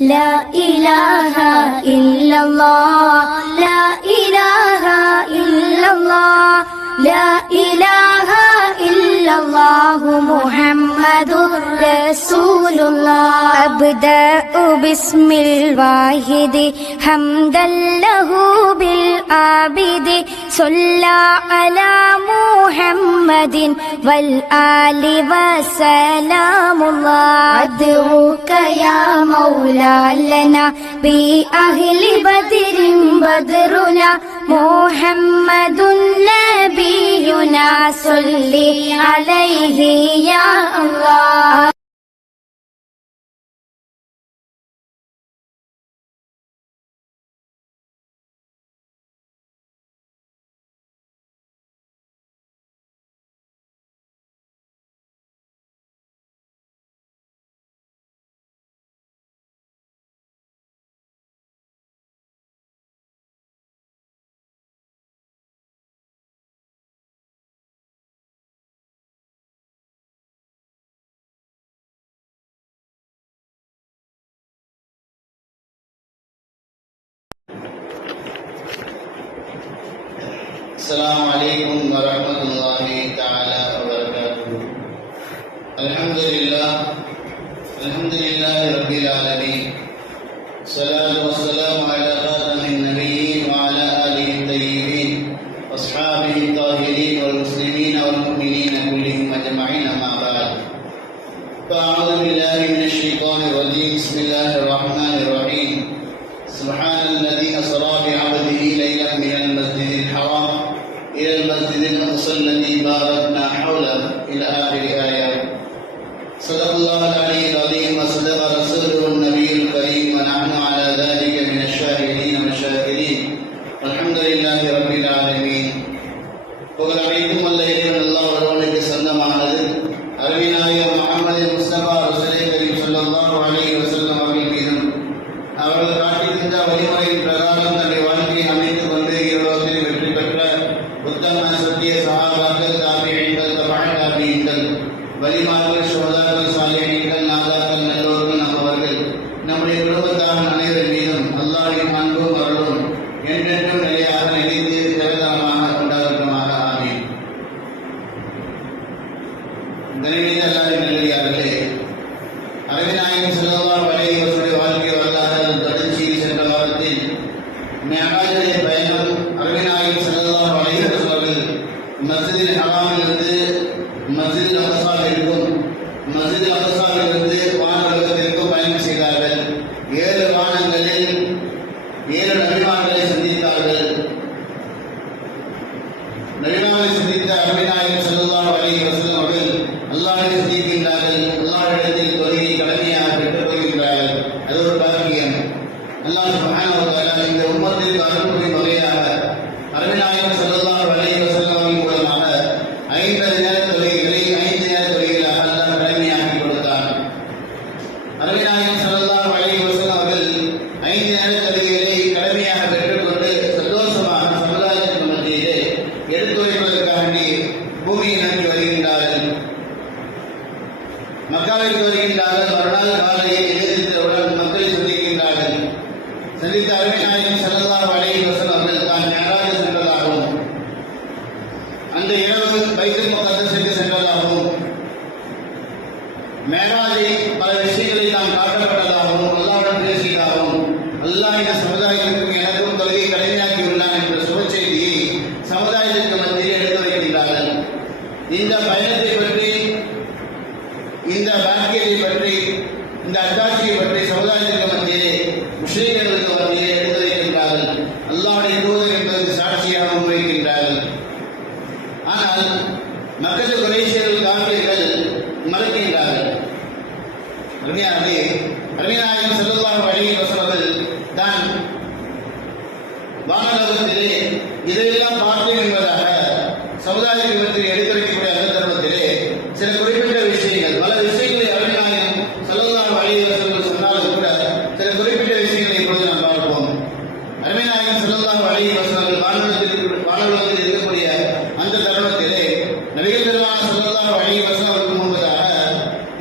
لا إله إلا الله لا إله إلا الله لا إله إلا الله محمد رسول الله أبدأ باسم الواحد حمدا له بالعابد صلى على محمد والآل وسلام الله أدعوك يا مولا لنا بأهل بدر بدرنا محمد نبينا صل عليه يا الله. السلام عليكم ورحمة الله تعالى وبركاته. الحمد لله رب العالمين. الصلاة والسلام على خاتم النبيين وعلى آله الطيبين وأصحابه الطاهرين والمسلمين والمؤمنين كلهم أجمعين أما بعد. فأعوذ بالله من الشيطان الرجيم. بسم الله الرحمن الرحيم. سبحان الذي أسرى بعبده ليلا من المسجد الحرام إلى المسجد الأقصى الذي باركنا حوله إلى آخر آية. صدق الله العلي العظيم وصدق رسوله النبي الكريم ونحن على ذلك من الشاهدين والشاكرين والحمد لله رب العالمين. புகழ் அனைத்தும் அல்ல இறைவன் அல்லாஹ் ஒருவனுக்கு சொந்தமானது. அருமைநாயகம் முஹம்மது முஸ்தபா ரசூலே கரீம் ஸல்லல்லாஹு அலைஹி வஸல்லம் அவர்கள் மீதும் அவர்கள் காட்டியிருந்த வழிமுறையின் பிரகாரம் தன்னுடைய வாழ்க்கையை அமைத்துக் கொண்டு இருலோகத்தில் வெற்றி பெற்ற உத்தம சத்திய சஹாபாக்கள், தாபிஈன்கள், தபஅ தாபிஈன்கள், வலிமார்கள், ஷுஹதாக்கள், சாலிஹீன்கள், நாதாக்கள், நல்லோர்கள், நம்மவர்கள், நம்முடைய குடும்பத்தார் அனைவர் மீதும் அல்லாஹ்வின் அன்பும் அருளும் என்றென்றும் நிலையாக நினைத்து நிரந்தரமாக கொண்டாடட்டுமாக. ஆமீன். கனிமிக்க அல்லாஹ்வின் நல்லடியார்களே, அருமைநாயகம் ஸல்லல்லாஹு அலைஹி வஸல்லம் வாழ்க்கை வரலாறு தொடர்ச்சியில் சென்ற வாரத்தில் மிஅராஜுடைய பயணம் அருமைநாயகம் ஸல்லல்லாஹு அலைஹி வஸல்லம் மஸ்ஜிதுல் ஹராமிலிருந்து மஸ்ஜிதுல் அக்ஸாவிற்கும் மஸ்ஜிதுல் அக்ஸாவிலிருந்து வானலோகத்திற்கும் பயணம் செய்தார்கள். 7 வானங்களில் 7 நபிமார்களை சந்தித்தார்கள். நபிமார்களை சந்தித்த அருமைநாயகம் ஸல்லல்லாஹு அலைஹி வஸல்லம் அவர்கள் அல்லாஹ்வை சந்திக்கின்றார்கள். அல்லாஹ்விடத்தில் தொழுகை கடமையாக பெற்றுக் கொள்கின்றார்கள். அது ஒரு பாக்கியம். அல்லாஹ் சுப்ஹானஹு வ தஆலா இந்த உம்மத்திற்கு அருள் புரியும் வகையாக அருமைநாயகம் ஸல்லல்லாஹு அலைஹி வஸல்லம் அவர்கள் மூலமாக 50 நேர தொழுகைகளை 5 நேர தொழுகைகளாக அல்லாஹ் கடமையாக்கி கொடுத்தார். அருமைநாயகம் ஸல்லல்லாஹு அலைஹி வஸல்லம் அவர்கள் 5 நேர தொழுகைகளை கடமையாக பெற்றுக்கொண்டு சந்தோஷமாக சமுதாயத்தின் மத்தியிலே எடுத்துரைப்பதற்காண்டி பூமியை நோக்கி வருகின்றார்கள். மக்காவிற்கு வருகின்றார்கள். மறுநாள் காலையை எதிர்த்தவுடன் மக்களை சந்திக்கின்றார்கள். சந்தித்த அருமைநாயகம் ஸல்லல்லாஹு அலைஹி வஸல்லம் அவர்கள் தான் மிஅராஜ் சென்றதாகவும் அந்த இரவு பைத்துல் முகத்தஸுக்கு சென்றதாகவும் மிஅராஜை பல விஷயங்களை தான் காட்டப்பட்டதாகவும் அல்லாஹ்வுடன் பேசியதாகவும் அல்லாஹ் இந்த சமுதாயத்திற்கும் எனக்கும் தொழுகை கடமையாக்கியுள்ளான் என்ற சுப செய்தியை சமுதாயத்திற்கு மத்தியில் எடுத்து வைக்கின்றார்கள். இந்த பயணத்தை பற்றி, இந்த பாக்கியத்தை பற்றி, இந்த அத்தாட்சியை பற்றி சமுதாயத்திற்கு மத்தியிலே முஸ்லிம்களுக்கு மத்தியிலே எடுத்து வைக்கின்றார்கள். அல்லாஹ்வுடைய தூதர் என்பதற்கு சாட்சியாக முன்வைக்கின்றார்கள். ஆனால் மக்கள் குறைஷியர்கள், காஃபிர்கள் மறுக்கின்றார்கள். அருமைநாயகம் ஸல்லல்லாஹு அலைஹி வஸல்லம் தான் வானலோகத்திலே இதையெல்லாம் பார்த்தோம் என்பதாக சமுதாயத்தை பற்றி எடுத்துரைக்கக்கூடிய அந்த தருணத்திலே சில குறிப்பிட்ட விஷயங்கள், பல விஷயங்களை அருமைநாயகம் ஸல்லல்லாஹு அலைஹி வஸல்லம் சொன்னாலும் கூட சில குறிப்பிட்ட விஷயங்களை இப்பொழுது நாம் பார்ப்போம். அருமைநாயகம் ஸல்லல்லாஹு அலைஹி வஸல்லம் வானலோகத்தில் இருக்கக்கூடிய அந்த தருணத்திலே நபிகள் பெருமானார் ஸல்லல்லாஹு அலைஹி வஸல்லம் முன்பதாக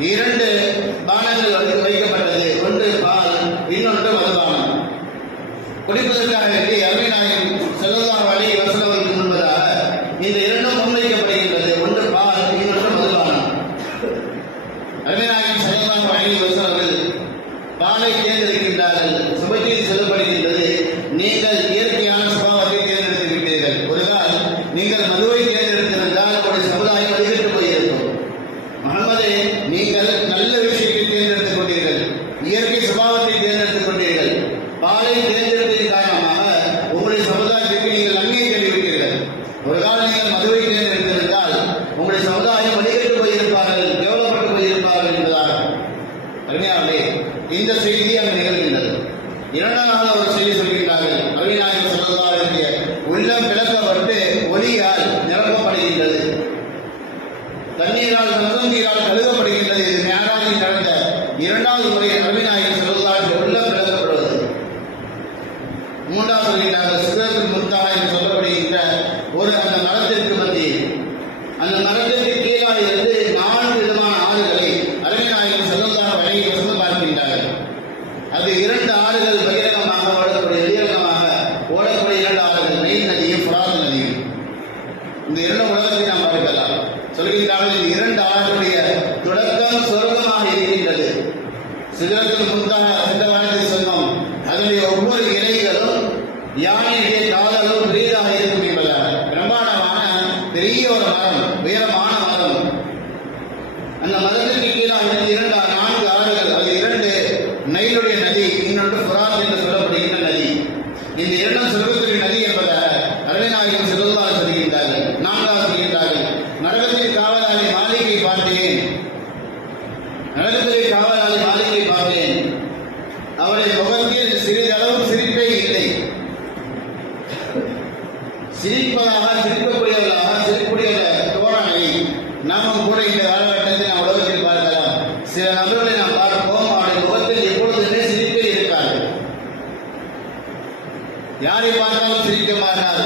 2 பானங்கள் வைக்கப்பட்டது. ஒன்று பால், இந்த இரண்டும் முன்வைக்கப்படுகின்றது. ஒன்று பால், இன்னொன்று மதுபானம். நபிநாயகம் ஸல்லல்லாஹு அலைஹி வஸல்லம் பாலை தேர்ந்தெடுக்கின்றார்கள். சுபத்தில் சொல்லப்படுகின்றது, நீங்கள் இயற்கையான சுபாவத்தை தேர்ந்தெடுத்து விட்டீர்கள். ஒரு கால் நீங்கள் மதுவை தேர்ந்தெடுத்திருந்தால் ஒரு சமுதாயம் வழிகட்டு போயிருக்கும். முகமதே, நீங்கள் நல்ல விஷயத்தை தேர்ந்தெடுத்துக் கொண்டீர்கள், இயற்கை சுபாவத்தை தேர்ந்தெடுத்துக் கொண்டீர்கள். பாலை தேர்ந்தெடுத்ததின் காரணமாக உங்களுடைய சமுதாயத்திற்கு நீங்கள் நன்மையை தேடிவிட்டீர்கள். ஒரு காலம் நீங்கள் மதுவை தேர்ந்தெடுத்திருந்தால் உங்களுடைய சமுதாயம் வழிகட்டு போயிருப்பார்கள், கேவலப்பட்டு போயிருப்பார்கள் என்பதாக. அருமையானே, இந்த செய்தி அங்கு நிகழ்கின்றது. இரண்டாவது ஒரு செய்தி சொல்கின்றார்கள். நபிநாயகம் ஸல்லல்லாஹு அலைஹி வஸல்லம் உள்ளம் விளக்கப்பட்டு ஒளியால் நிரப்பப்படுகின்றது, தண்ணீரால் நந்தீரால் கழுகப்படுகின்றது. இது மிஅராஜில் நடந்த இரண்டாவது முறை நபிநாயகம் ஸல்லல்லாஹு அலைஹி வஸல்லம் உள்ளம் விளக்கப்படுவது. மூன்றாவது சொல்கின்றார்கள், சிதறத்துல் முன்தஹா என்று சொல்லப்படுகின்ற ஒரு அந்த மரத்திற்கு மத்தியில், அந்த மரத்திற்கு கீழாக இருந்து 4 விதமான ஆறுகளை நபிநாயகம் ஸல்லல்லாஹு அலைஹி வஸல்லம் பார்க்கின்றார்கள். அது 2 ஆறுகள் பகிரங்கமாக ஓடக்கூடிய, வெளிரங்கமாக ஓடக்கூடிய 2 ஆறுகள், நைல் நதியும் ஃபுராத் நதியும். இந்த 2 உலகத்தை நாம் பார்க்கலாம். சொல்கின்றார்கள், இந்த 2 ஆறுகளுடைய தொடக்கம் சொர்க்கமாக இருக்கின்றது. சிதறத்துல் முன்தஹா சென்ற வாரத்தில் சொன்னோம், அதனுடைய ஒவ்வொரு இலைகளும் யானையுடைய காதலும் பெரியதாக இருக்கும் என்பதாக. பிரம்மாண்டமான பெரிய ஒரு மரம், உயரமான மரம். அந்த மரத்திற்கு கீழாக இருந்து 4 ஆறுகள், அது 2 நைலுடைய நதி, இன்னொன்று ஃபுராத் என்று சொல்லப்படுகின்ற நதி. இந்த 2 சொர்க்கத்துடைய நதி என்பதாக நபிநாயகம் ஸல்லல்லாஹு அலைஹி வஸல்லம் சொல்கின்றார்கள். 4வது சொல்கின்றார்கள், நரகத்தின் காவலாளி மாலிகை பார்த்தேன், நரகத்திலே காவலாளி மாலிகை பார்த்தேன், அவருடைய முகத்தில் சிறிதளவு சிரிப்பே இல்லை. சிரிப்பதாக, சிரிக்கக்கூடியவர்களாக, சிரிக்கக்கூடிய தோரணை நாமும் கூட இந்த காலகட்டத்தில் நாம் உலகத்தில் பார்க்கலாம். சில நபர்களை நாம் பார்ப்போம், அவருடைய முகத்தில் எப்பொழுதுமே சிரிப்பே இருக்காது. யாரை பார்த்தாலும் சிரிக்க மாட்டார்.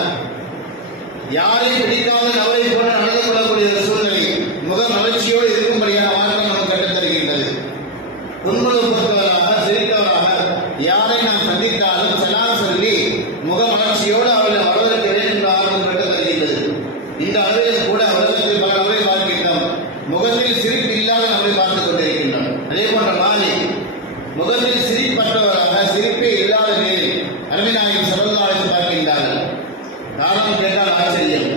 யாரை பிடிக்காத நபரை போல நடந்து கொள்ளக்கூடிய ஒரு சூழ்நிலை, முக மலர்ச்சியோடு இருக்கும்படியான மாற்றம் நமக்கு கற்றுத் தருகின்றது. உண்மையை பொறுத்தவராக, சிரித்தவராக யாரை நாம் சந்தித்தாலும் சலாம் சொல்லி முக மலர்ச்சியோடு அவர்களை வரவேற்க வேண்டும் என்ற ஆர்வம் கற்றுத் தருகின்றது. இந்த அளவில் கூட உலகத்தில் பல நபரை பார்க்கின்றோம், முகத்தில் சிரிப்பு இல்லாத நபரை பார்த்துக் கொண்டிருக்கின்றோம். அதே போன்ற மாலி முகத்தில் சிரிப்பற்றவராக, சிரிப்பே இல்லாத நிலையில் நபிநாயகம் ஸல்லல்லாஹு அலைஹி வஸல்லம் பார்க்கின்றார்கள். காரணம் கேட்டால் ஆச்சரியம்.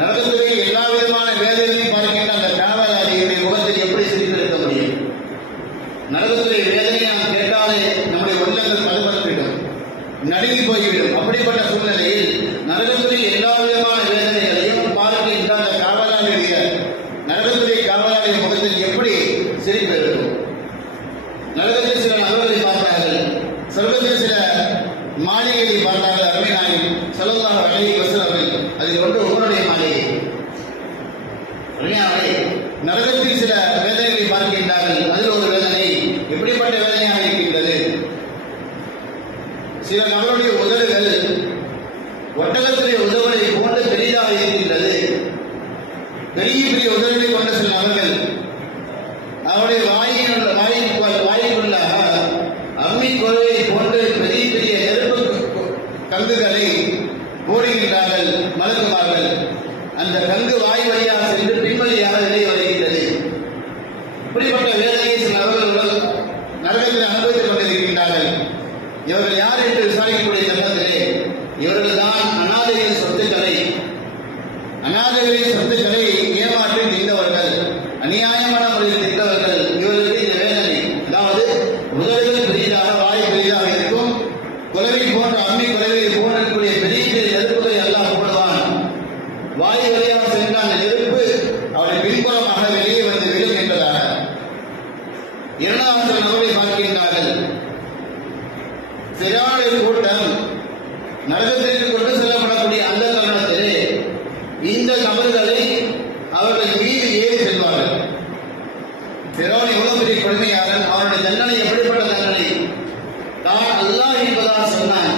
நரகத்திலே எல்லா விதமான வேதனைகளையும் பார்க்கின்ற அந்த காவலாளியுடைய முகத்தில் எப்படி சிரிப்பு இருக்க முடியும்? நரகத்திலே வேதனையை நாம் கேட்டாலே நம்முடைய உள்ளங்கள் பதபதப்பிடும், நடுங்கி போய்விடும். அப்படிப்பட்ட சூழ்நிலையில் நரகத்திலே எல்லா விதமான வேதனைகளையும் பார்க்கின்ற அந்த காவலாளியுடைய, நரகத்திலே காவலாளிய முகத்தில் எப்படி சிரிப்பு இருக்கும்? நரகத்தில் சில நபர்களை பார்த்தார்கள், சொர்க்கத்தில் சில மாளிகைகளை பார்த்தார்கள். நபிநாயகம் ஸல்லல்லாஹு அலைஹி வஸல்லம் அதில் ஒன்று உமருடைய மாளிகை. நரகத்தில் சில வேதனைகளை பார்க்கின்றார்கள். அதில் ஒரு வேதனை எப்படிப்பட்ட வேதனையாக இருக்கின்றது? சில நபருடைய உதடுகள் ஒட்டகத்திலே உதவுகளை போன்று பெரிதாக இருக்கின்றது. பெரிய பெரிய உதவிகளை கொண்ட சில நபர்கள் அவருடைய வாயினுள்ளாக அம்மி குறையை போன்று பெரிய பெரிய நெருப்பு கங்குகளை போடுகின்றார்கள் மலக்குமார்கள். அந்த கங்கு வாய் வழியாக சென்று பின்வழியாக வெளியே வருகின்றது. இப்படிப்பட்ட வேதனையை சில நபர்கள் நரகத்தில் அனுபவித்துக் கொண்டிருக்கின்றார்கள். இவர்கள் யார் என்று விசாரிக்கக்கூடிய சமயத்திலே இவர்கள் தான் அநாதைகளின் சொத்துக்களை ஏமாற்றி தின்றவர்கள், அநியாயமான முறையில் தின்றவர்கள். இவர்களுக்கு இந்த வேதனை, அதாவது உதடுகள் பெரிதாக, வாய் பெரிதாக இருக்கும், குலவை போன்ற அம்மி குலவை போன்றக்கூடிய பெரிய பெரிய நெருப்புகளை எல்லாம் போடுவான். வாய் வழியாக சென்ற அந்த நெருப்பு அவரை பின்புறமாக வெளியே வந்து விடும் என்பதாக. இரண்டாவது நபரை பார்க்கின்றார்கள். சிறாடு கூட்டம் நரகத்திற்கு கொண்டு செல்லப்படக்கூடிய அந்த தருணத்திலே இந்த நபர்களை அவர்கள் மீது ஏறி செல்வார்கள். பிறோன் எவ்வளவு பெரிய கொடுமையாளன், அவருடைய தண்டனை எப்படிப்பட்ட தண்டனை? தான் அல்லாஹ் என்பதாக சொன்னான்.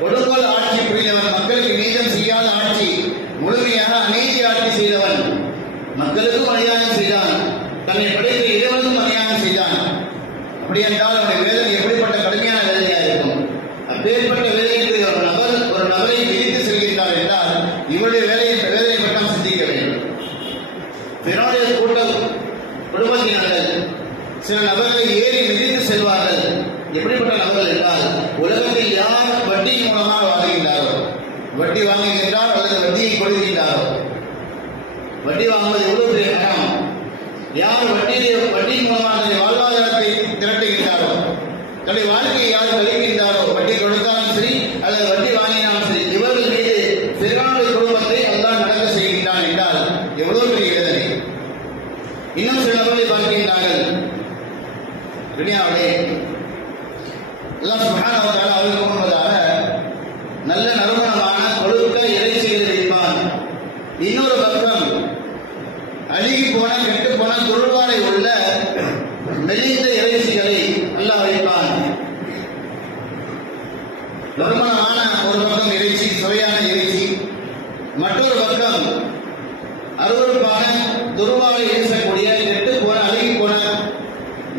கொடுங்கோல் ஆட்சி புரிந்தவன், மக்களுக்கு நீதம் செய்யாத ஆட்சி, முழுமையாக அநீதி ஆட்சி செய்தவன், மக்களுக்கும் அநியாயம் செய்தான், தன்னை படைத்த இறைவனுக்கும் அநியாயம் செய்தான். அப்படி என்றால் அவருடைய வேதனை எப்படிப்பட்ட கடுமையான வேதனையாக இருக்கும்? அப்பேற்பட்ட வேதனைக்கு ஒரு நபரை விதித்து செல்கின்றார் என்றால் இவருடைய வேதனை பற்றி நாம் சிந்திக்க வேண்டும். பிறனுடைய கூட்டம் குடும்பத்தினர்கள் சில நபர்களை ஏறி மிதித்து செல்வார்கள். எப்படிப்பட்ட நபர்கள் என்றால், உலகத்தில் யார் வட்டியின் மூலமாக வாங்குகின்றாரோ, வட்டி வாங்குகின்றார் அல்லது வட்டியை கொடுக்கின்றாரோ, வட்டி வாங்குவது எவ்வளவு பெரிய கணம், யார் வட்டியின் மூலமாக வாழ்வாதாரத்தை திரட்டுகின்றாரோ, தன்னுடைய வாழ்க்கையை யார் கழிக்கின்றாரோ, வட்டி கொடுத்தாலும் சரி அல்லது வட்டி வாங்கினாலும் சரி, இவர்கள் மீது பிறனுடைய குடும்பத்தை அல்லாஹ் நடக்க செய்கின்றான் என்றால் எவ்வளவு பெரிய வேதனை. இன்னும் சில நபர்களை பார்க்கின்றார்கள், துனியாவிலே அல்லாஹ் சுப்ஹானஹு வ தஆலா அவர்களுக்கு முன்பதாக நல்ல நறுமணமான கொழுக்க இறைச்சிகளை வைப்பான். இன்னொரு பக்கம் அழுகி போன கெட்டு போன துருவாடை உள்ள மெலிந்த இறைச்சிகளை அல்லாஹ் வைப்பான். நறுமணமான ஒரு பக்கம் இறைச்சி, சுவையான இறைச்சி, மற்றொரு பக்கம் அருவருப்பான துருவாடை வீசக்கூடிய கெட்டு போன அழுகி போன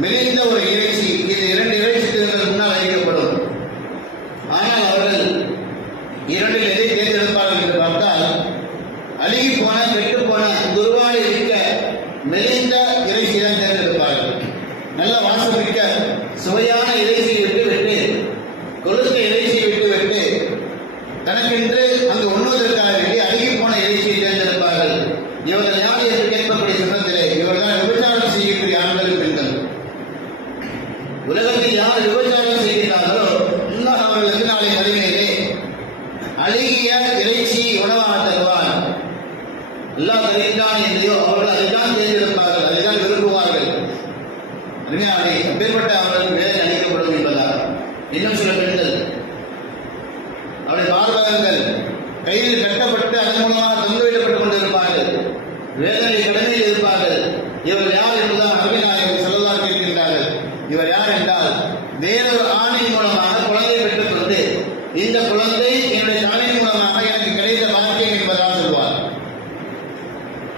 மெலிந்த ஒரு இறைச்சி. இது இரண்டு இறைச்சிக்கு முன்னால் வைக்கப்படும். ஆனால் அவர்கள் இரண்டில் எதை தேர்ந்தெடுப்பார்கள் என்று பார்த்தால், அழுகி போன கெட்டு போன துருவாடை இருக்க மெலிந்த இறைச்சியை தேர்ந்தெடுப்பார்கள். நல்ல வாசமிக்க சுவையான இறைச்சியை விட்டுவிட்டு, கொழுத்த இறைச்சியை விட்டுவிட்டு, தனக்கென்று அங்கு உண்ணுவதற்காக வேண்டி அழுகி போன இறைச்சியை தேர்ந்தெடுப்பார்கள். இவர்கள் யார் என்று கேட்கக்கூடிய சமயத்திலே இவர்கள் விபச்சாரம் செய்யக்கூடிய ஆண்கள், பெண்கள். உலகத்தில் யார் விபச்சாரம் செய்கிறார்களோ அல்லாஹ் அவர்களுக்கு நாளை மறுமையிலே அழுகிய இறைச்சி உணவாக தருவான். அல்லாஹ் தருகின்றான் என்றையோ அவர்கள் அதைத்தான் தேர்ந்தெடுப்பார்கள், அதைத்தான் விரும்புவார்கள். அருமையானே, அப்பேற்பட்ட அவர்களுக்கு வேலை அளிக்கப்படும் என்பதால் இன்னும் சில பெண்கள் அவருடைய மார்பகங்கள் கையில் கட்டப்பட்டு அதன் மூலமாக தொங்கவிடப்பட்டுக் கொண்டிருப்பார்கள், வேதனை கடமையில் இருப்பார்கள். இவர் யார் என்பதால் நபிநாயகம் ஸல்லல்லாஹு அலைஹி கேட்கின்றார்கள். இவர் யார் என்றால், வேறொரு ஆணின் மூலமாக குழந்தை பெற்றுக் கொண்டு இந்த குழந்தை என்னுடைய தாயின் மூலமாக எனக்கு கிடைத்த பாக்கியம் என்பதாக சொல்வார்.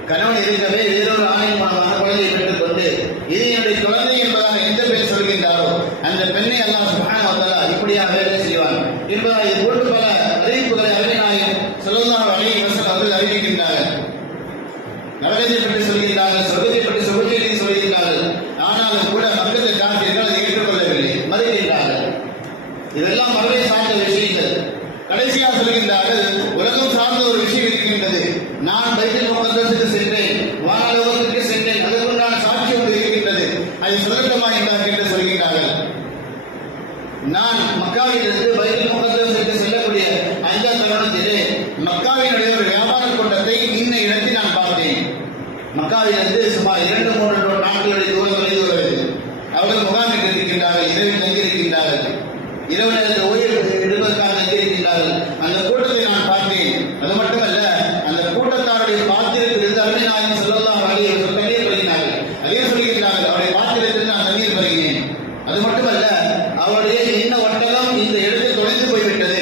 கணவன் இருக்கவே வேறொரு ஆணின் மூலமாக குழந்தையை பெற்றுக் கொண்டு இது என்னுடைய குழந்தை என்பதாக எந்த பெண் சொல்கின்றாரோ அந்த பெண்ணை அல்லாஹ் சுப்ஹானஹு வ தஆலா இப்படியாக வேலை செய்வான் என்பதாக இது போன்று பல அறிவிப்புகளை நபிநாயகம் ஸல்லல்லாஹு அலைஹி வஸல்லம் அவர்கள் அறிவிக்கின்றார்கள். நரகத்தை பற்றி சொல்கின்றார்கள், சொர்க்கத்தை பற்றி சுபச்செய்தி சொல்கின்றார்கள். ஆனாலும் கூட மக்கள் காப்பீர்கள் அதை ஏற்றுக்கொள்ளவில்லை, மறுக்கின்றார்கள். இதெல்லாம் மறுவை சார்ந்த விஷயங்கள். கடைசியாக சொல்கின்றார்கள், உலகம் சார்ந்த ஒரு விஷயம் இருக்கின்றது. நான் பைபிள் முகத்தத்துக்கு சென்றேன், வானலோகத்திற்கு சென்றேன், அதற்குண்டான சாட்சி ஒன்று இருக்கின்றது, அதை சொல்லட்டுமா என்று சொல்கின்றார்கள். நான் மக்காவிலிருந்து பைபிள் முகத்தத்துக்கு செல்லக்கூடிய அந்த தருணத்திலே மக்காவினுடைய ஒரு வியாபார கூட்டத்தை இன்ன இடத்தில் நான் பார்த்தேன். மக்காவிலிருந்து சுமார் 2-3 நாட்களுடைய தூரம் வருகிறது. அவர்கள் முகாமில் இருக்கின்றார்கள், இரவில் தங்கியிருக்கின்றார்கள், இரவு நேரத்தில் ஓய்வு எடுப்பதற்காக தங்கியிருக்கின்றார்கள். அந்த கூட்டத்தை நான் பார்த்தேன். அது மட்டுமல்ல, அந்த கூட்டத்தாருடைய பாத்திரத்திலிருந்து நபிநாயகம் ஸல்லல்லாஹு அலைஹி வஸல்லம் தண்ணீர் பருகினார்கள். அதே சொல்கின்றார்கள், அவருடைய பாத்திரத்திலிருந்து நான் தண்ணீர் பருகினேன். அது மட்டுமல்ல, அவருடைய இன்ன ஒட்டகம் இந்த இடத்தில் தொலைந்து போய்விட்டது.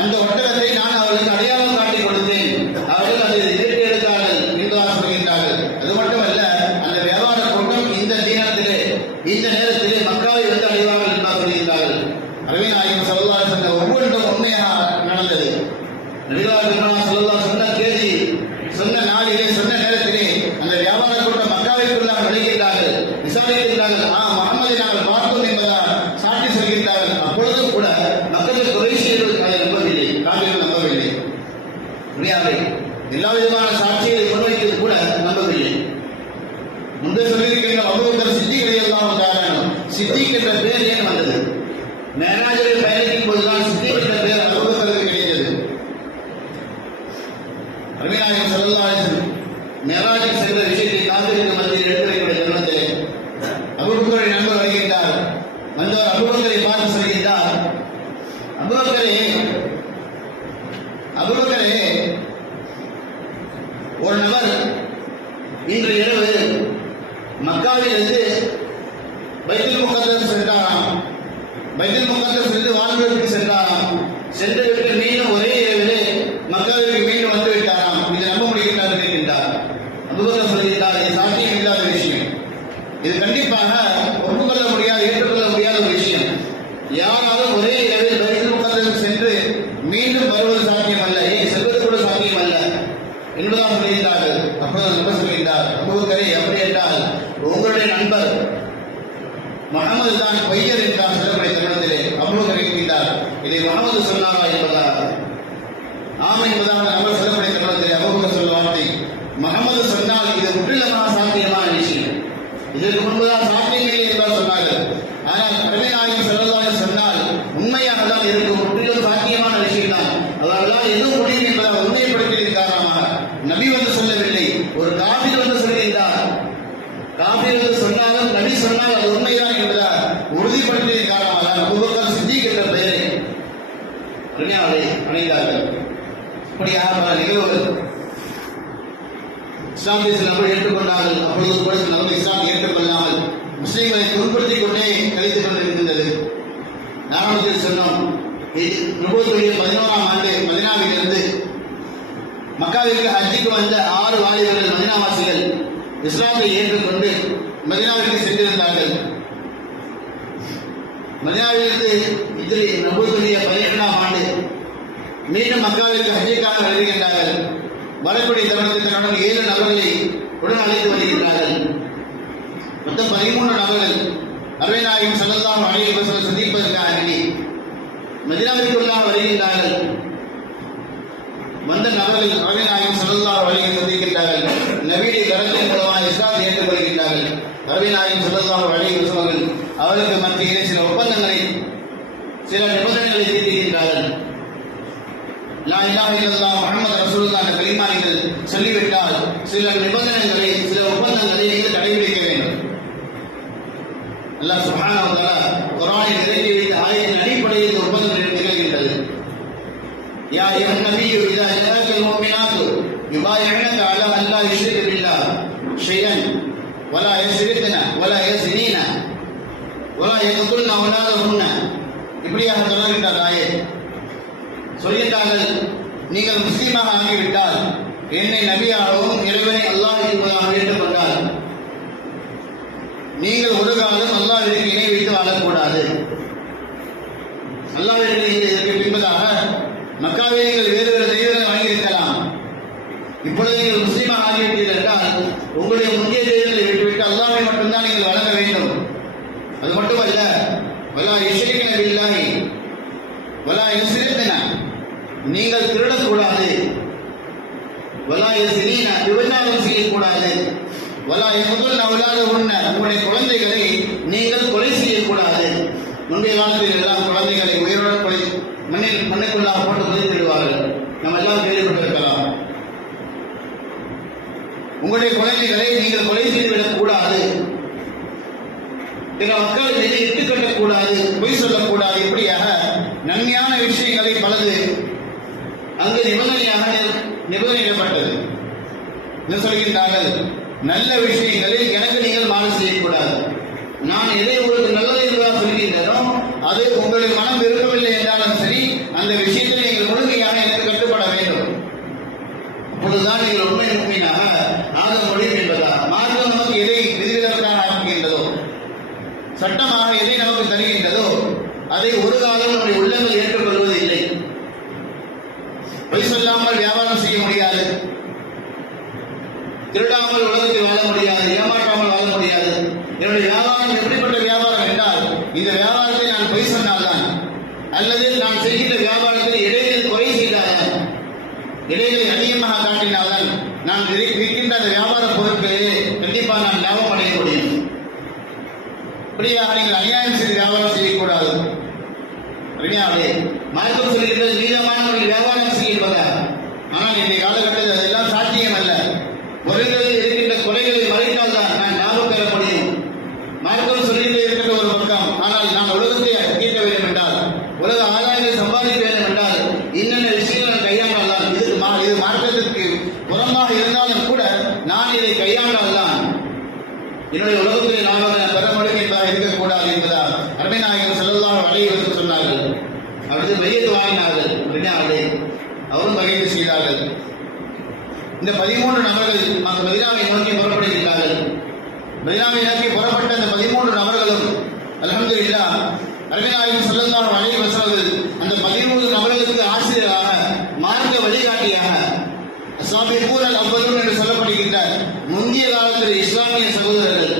அந்த ஒட்டகத்தை நான் அவர்களுக்கு அடையாளம் காட்டிக் கொடுத்தேன். அவர்கள் அதை விரட்டி எடுத்தார்கள் என்பதாக சொல்கின்றார்கள். அது மட்டுமல்ல, அந்த வியாபார கூட்டம் இந்த நேரத்திலே மக்காவை வந்து அடைவார்கள் என்பதாக சொல்கின்றார்கள். நபிநாயகம் ஸல்லல்லாஹு அலைஹி வஸல்லம் ஒவ்வொன்றும் உண்மையாக நடந்தது. நபிகள் ஸல்லல்லாஹு சொன்ன தேதி, சொன்ன நாளிலே, சொன்ன நேரத்திலே அந்த வியாபார கூட்டம் மக்காவிற்குள்ளாக நுழைகின்றார்கள், விசாரிக்கின்றார்கள். முஹம்மதை நாங்கள் பார்த்தோம் என்பதாக சாட்சி சொல்கின்றார்கள். அப்பொழுதும் கூட மக்கள் குறைஷியர்கள் அதை நம்பவில்லை, காவிர்கள் நம்பவில்லை. உண்மையாகவே எல்லா விதமான சாட்சிகளை முன்வைத்தது கூட நம்பவில்லை. முன்பே சொல்லியிருக்கின்ற அபூபக்கர் சித்திக் ரலியல்லாஹு தஆலா சித்திக் என்ற பெயர் ஏன் வந்தது? மேராஜில் பயணிக்கும் போதுதான் சித்திக் என்ற பெயர் அபூபக்கருக்கு கிடைத்தது. நபிநாயகம் ஸல்லல்லாஹு அலைஹி வஸல்லம் மேராஜில் சென்ற விஷயத்தை காவிரிக்கு மத்தியில் எடுத்து வைக்கிற தருணத்திலே அபூபக்கருடைய நண்பர் வருகின்றார். வந்தவர் அபூபக்கரை பார்த்து சொல்கின்றார், அபூபக்கரே, ஒரு நபர் இன்று இரவு மக்காவிலிருந்து பைத்துல் முகத்தஸ் சென்றாராம். பைத்துல் முகத்தஸ் சென்று வானவருக்கு சென்றாராம். சென்றுவிட்டு மீண்டும் ஒரே இரவிலே மக்காவிற்கு மீண்டும் வந்து விட்டாராம். இதை நம்ப முடிகின்றார் கேட்கின்றார். அபூபக்கர் சொல்கின்றார், இது சாத்தியம் இல்லாத விஷயம். இது கண்டிப்பாக ஒப்புக்கொள்ள முடியாது, ஏற்றுக்கொள்ள முடியாத ஒரு விஷயம். யாராலும் ஒரே இரவில் பைத்துல் முகத்தஸ் சென்று மீண்டும் வருவது சாத்தியம் அல்ல. ஏன் நண்பர் முகமது தான் பையர் என்றார். சிறப்புடைய தருணத்திலே அபூபக்கர் இருக்கின்றார், இதை முகமது சொன்னாரா என்பதா ஆம் என்பதாக நபர் சிறப்புடைய தருணத்திலே அபூபக்கர் சொல்ல வார்த்தை முகமது சொன்னால் இது முற்றிலுமாக சாத்தியமான விஷயம். இதற்கு முன்புதான் சாத்தியமில்லை என்றால் சொன்னார்கள். ஆனால் அருமை நாயகம் ஸல்லல்லாஹு அலைஹி வஸல்லம் சொன்னால் உண்மையாக தான் இருக்கும், முற்றிலும் சாத்தியமான விஷயம் தான். அவர்களால் எதுவும் முடியும் என்பதாக உண்மைப்படுத்தியதன் காரணமாக நபி வந்து சொல்லவில்லை, ஒரு காஃபிர் வந்து சொல்கின்றார். காஃபிர் வந்து சொன்னாலும் நபி சொன்னால் அது உண்மைதான் என்பதாக உறுதிப்படுத்தியதன் காரணமாக அபூபக்கர் சித்திக் என்ற பெயரை அடைந்தார்கள். இப்படியாக பல நிகழ்வுகள் இஸ்லாமிய சில நபர்கள் ஏற்றுக்கொண்டார்கள். அப்பொழுது கூட சில நபர்கள் இஸ்லாம் ஏற்றுக்கொள்ளாமல் முஸ்லீம்களை துன்படுத்திக் கொண்டே கழித்துக் கொண்டிருந்தது. ஆரம்பத்தில் சொன்னோம், நுபுவத்துடைய 11ஆம் ஆண்டு மதீனாவிலிருந்து மக்காவிற்கு ஹஜ்ஜுக்கு வந்த 6 வாலிபர்கள் மதீனாவாசிகள் இஸ்லாத்தை ஏற்றுக்கொண்டு மதீனாவிற்கு சென்றிருந்தார்கள். மதீனாவிலிருந்து நுபுவத்துடைய 12ஆம் ஆண்டு மீண்டும் மக்காவிற்கு ஹஜ்ஜுக்காக வருகின்றார்கள். வரக்கூடிய தருணத்தில் தன்னுடன் 7 நபர்களை உடன் அழைத்து வருகின்றார்கள். மொத்தம் 13 நபர்கள் அருமை நாயகம் ஸல்லல்லாஹு அலைஹி வஸல்லம் சந்திப்பதற்காக வேண்டி மதீனாவிற்குள்ளாக வருகின்றார்கள். வந்த நபர்கள் அருமை நாயகம் ஸல்லல்லாஹு அலைஹி வஸல்லம் சந்திக்கின்றார்கள். நபியுடைய கரத்தின் மூலமாக இஸ்லாத்தை ஏற்றுக்கொள்கின்றார்கள். அருமை நாயகம் ஸல்லல்லாஹு அலைஹி வஸல்லம் அவருக்கு மத்தியிலே சில ஒப்பந்தங்களை, சில நிபந்தனைகளை தீர்க்கின்றார்கள். லா இலாஹ இல்லல்லாஹ் முஹம்மது ரசூலுல்லாஹ் என்ற கலிமா நீங்கள் சொல்லிவிட்டால் சில நிபந்தனைகளை, சில ஒப்பந்தங்களை நீங்கள் கடைபிடிக்க வேண்டும். அல்லாஹ் சுப்ஹானஹு வ தஆலா குர்ஆனில் இறக்கி வைத்த ஆயத்தின் அடிப்படையில் இந்த ஒப்பந்தம் நிகழ்கின்றது. யா அய்யுஹன் நபிய்யு இதா ஜாஅக்கல் முஃமினாத்து யுபாயிஉனக அலா அல்லா யுஷ்ரிக பில்லாஹ் ஷைஅன் வலா யஸ்ரிக்ன வலா யஸ்னீன வலா யக்துல்ன அவுலாதஹுன்ன. இப்படியாக தொடர்கின்றார் ஆயத். சொல்கின்றார்கள், நீங்கள் முஸ்லீமாக ஆகிவிட்டால், என்னை நபியாகவும் இறைவனை அல்லாஹ் என்பதாக ஏற்றுக்கொண்டால், நீங்கள் ஒரு காலம் அல்லாஹ்விற்கு இணை வைத்து வாழக்கூடாது. அல்லாஹ்விற்கு இதற்கு பின்பதாக மக்காவில் நீங்கள் வேறு வேறு தெய்வங்களை வணங்கியிருக்கலாம். இப்பொழுது நீங்கள் முஸ்லீமாக ஆகிவிட்டீர்கள் என்றால் உங்களுடைய முக்கிய தெய்வங்களை விட்டுவிட்டு அல்லாஹ்வை மட்டும்தான் நீங்கள் வணங்க வேண்டும். அது மட்டுமல்ல, வலா யுஷ்ரிக்ன பில்லாஹி வலா யுஸ்ரிக்ன, நீங்கள் திருடக்கூடாது. வலா யஸ்னீன, விபச்சாரம் செய்யக்கூடாது. வலா யக்துல்ன அவுலாதஹுன்ன, உங்களுடைய குழந்தைகளை நீங்கள் கொலை செய்யக்கூடாது. முந்தைய காலத்தில் எல்லாம் குழந்தைகளை உயிருடன் கொலை மண்ணுக்குள்ளாக போட்டு புதைத்து விடுவார்கள். நம்ம எல்லாம் கேள்விப்பட்டிருக்கலாம். உங்களுடைய குழந்தைகளை நீங்கள் கொலை செய்துவிடக் கூடாது. பிற மக்கள் மீது இட்டுக் கட்டக்கூடாது, பொய் சொல்லக்கூடாது. இப்படியாக நன்மையான விஷயங்களை பலது அங்கு நிபந்தனையிடப்பட்டது. என்ன சொல்கின்றார்கள்? நல்ல விஷயங்களில் எனக்கு நீங்கள் மாறு செய்யக்கூடாது. நான் எதை உங்களுக்கு நல்லது என்பதாக சொல்கின்றனோ அது உங்களுடைய மனம் விருப்பமில்லை என்றாலும் சரி, அந்த விஷயத்தில் நீங்கள் முழுமையாக எனக்கு கட்டுப்பட வேண்டும். அப்பொழுதுதான் நீங்கள் உண்மை முக்மீனாக ஆக முடியும் என்பதா. மார்க்கம் நமக்கு எதை விதிவிலக்காக ஆக்குகின்றதோ, சட்டமாக எதை நமக்கு தருகின்றதோ அதை ஒரு காலம் நம்முடைய உள்ளங்கள் ஏற்றுக்கொள்வது இல்லை. பொய் சொல்லாமல் வியாபாரம் செய்ய முடியாது, திருடாமல் உலகத்தில் வாழ முடியாது, ஏமாற்றாமல் வாழ முடியாது. என்னுடைய வியாபாரம் எப்படிப்பட்ட வியாபாரம் என்றால், இந்த வியாபாரத்தை நான் பொய் சொன்னால்தான், அல்லது நான் செய்கின்ற வியாபாரத்தில் இடையில் குறை செய்தால்தான், இடையிலே அதிகமாக காட்டினால்தான் நான் விற்கின்ற அந்த வியாபார பொருட்களை கண்டிப்பாக நான் லாபம் அடைய முடியும். இப்படியாக நீங்கள் அநியாயம் செய்து வியாபாரம் செய்யக்கூடாது. மார்க்கம் சொல்கின்றது நீளமானவர்கள் வியாபாரம் செய்வதா. ஆனால் இன்றைய காலகட்டத்தில் அதெல்லாம் சாத்தியம் அல்ல. பொருள்களில் இருக்கின்ற குறைகளை மறைத்தால் தான் நான் லாபம் பெற முடியும். மார்க்கம் சொல்லிட்டு இருக்கின்ற ஒரு பக்கம், ஆனால் நான் உலகத்தை தீர்க்க வேண்டும் என்றால், உலக ஆதாயத்தை சம்பாதிக்க வேண்டும் என்றால் இன்னென்ன விஷயங்கள் கையாண்டால்தான், இது மார்க்கத்திற்கு புறமாக இருந்தாலும் கூட நான் இதை கையாண்டால்தான் என்னுடைய உலகத்தை லாபம் பெற முடியும் என்பதாக இருக்கக்கூடாது என்பதால் அருமை நாயகம் ஸல்லல்லாஹு அலைஹி வஸல்லம் சொன்னார்கள். அவரது மையத்து வாங்கினார்கள். அவரும் பகைத்து செய்தார்கள். இந்த 13 நபர்கள் மதீனாவை நோக்கி புறப்படுகின்றார்கள். மதீனாவை நோக்கி புறப்பட்ட அந்த 13 நபர்களும் அல்ஹம்துலில்லாஹ் அருமை நாயகம் ஸல்லல்லாஹு அலைஹி வஸல்லம் அந்த 13 நபர்களுக்கு ஆசிரியராக, மார்க்க வழிகாட்டியாக, அஸ்ஸாபிகூன் அல் அவ்வலூன் என்று சொல்லப்படுகின்ற முந்தைய காலத்தில் இஸ்லாமிய சகோதரர்கள்,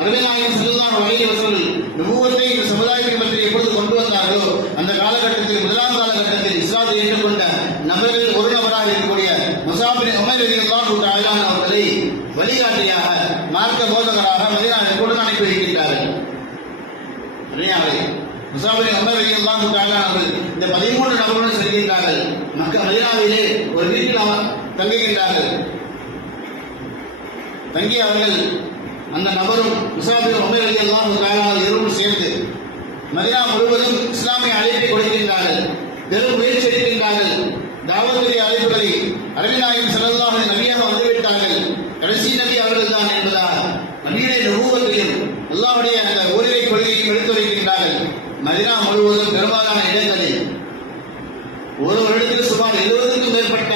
நபிநாயகம் ஸல்லல்லாஹு அலைஹி வஸல்லம் நபுவத்தை இந்த சமுதாயத்தை பற்றி எப்பொழுது கொண்டு வந்தார்களோ அந்த காலகட்டத்தில் முதலாம் காலகட்டத்தில் இஸ்லாத்தை ஏற்றுக்கொண்ட நபர்கள் ஒரு நபராக இருக்கக்கூடிய முஸாப் பின் உமைர் ரலியல்லாஹு தஆலா அவர்களை வழிகாட்டியாக மார்க்க போதகராக மதீனாவிற்கு கொண்டு அனுப்பி வைக்கின்றார்கள். முஸாப் பின் உமைர் ரலியல்லாஹு தஆலா அவர்கள் இந்த 13 நபர்களுடன் செல்கின்றார்கள். மதீனாவிலே ஒரு வீட்டில் தங்குகின்றார்கள். தங்கி அவர்கள் அந்த நபரும் முஸாப் பின் உமைர் ரலியல்லாஹு தஆலா இருவரும் சேர்ந்து மதீனா முழுவதும் இஸ்லாமிய அழைப்பை கொடுக்கின்றார்கள். பெரும் முயற்சி எடுக்கின்றார்கள். தாவத்துடைய அழைப்புகளை நபிநாயகம் ஸல்லல்லாஹு அலைஹி நபியாக வந்துவிட்டார்கள், கடைசி நபி அவர்கள் தான் என்பதாக நபியுடைய நபுவத்தையும் அல்லாஹ்வுடைய அந்த ஓரிரை கொள்கையையும் எடுத்து வைக்கின்றார்கள். மதீனா முழுவதும் பெரும்பாலான இடங்களில் ஒரு வருடத்தில் சுமார் 70க்கும் மேற்பட்ட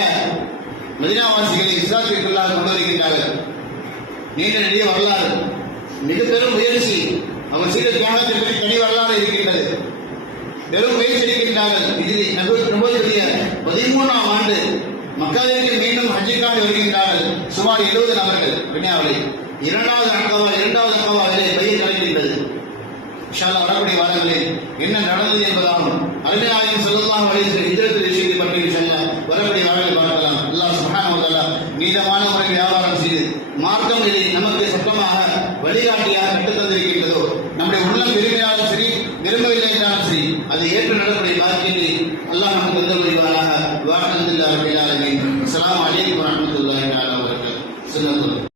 மதீனாவாசிகளை இஸ்லாத்திற்குள்ளாக கொண்டு வருகின்றார்கள். நீண்ட நெடிய வரலாறு, மிக பெரும் முயற்சி, அவர் செய்த தியாகத்தை பற்றி தனி வரலாறு இருக்கின்றது. பெரும் முயற்சி எடுக்கின்றார்கள். இதில் நபுவத்துடைய 13ஆம் ஆண்டு மக்காவிற்கு மீண்டும் ஹஜ்ஜுக்காக வருகின்றார்கள். சுமார் 70 நபர்கள். வினாவளி இரண்டாவது அக்கவாவிலே பயிர் கலைக்கின்றது. இன்ஷா அல்லாஹ் வரக்கூடிய வாரங்களில் என்ன நடந்தது என்பதாகும் நபிநாயகம் ஸல்லல்லாஹு அலைஹி வஸல்லம் ஹிஜ்ரத் விஷயத்தை பற்றி இன்ஷா அல்லாஹ் வரக்கூடிய வாரங்களில் பார்க்கலாம். அல்லாஹ் சுப்ஹானஹு வ தஆலா நீதமான முறையில் வியாபாரம் செய்து மார்க்கம் இதை நமக்கு சட்டமாக வழிகாட்டியாக கற்றுத் தந்திருக்கின்றதோ, நம்முடைய உள்ளம் விரும்பினாலும் சரி விரும்பவில்லை என்றாலும் சரி அதை ஏற்று நடக்கூடிய பாக்கியத்தை அல்லாஹ் நமக்கு தந்து வருவாராக. வாஹ்மத்துல்லாஹி ரப்பில் ஆலமீன். அஸ்ஸலாமு அலைக்கும் வரஹ்மத்துல்லாஹி வபரகாத்துஹு.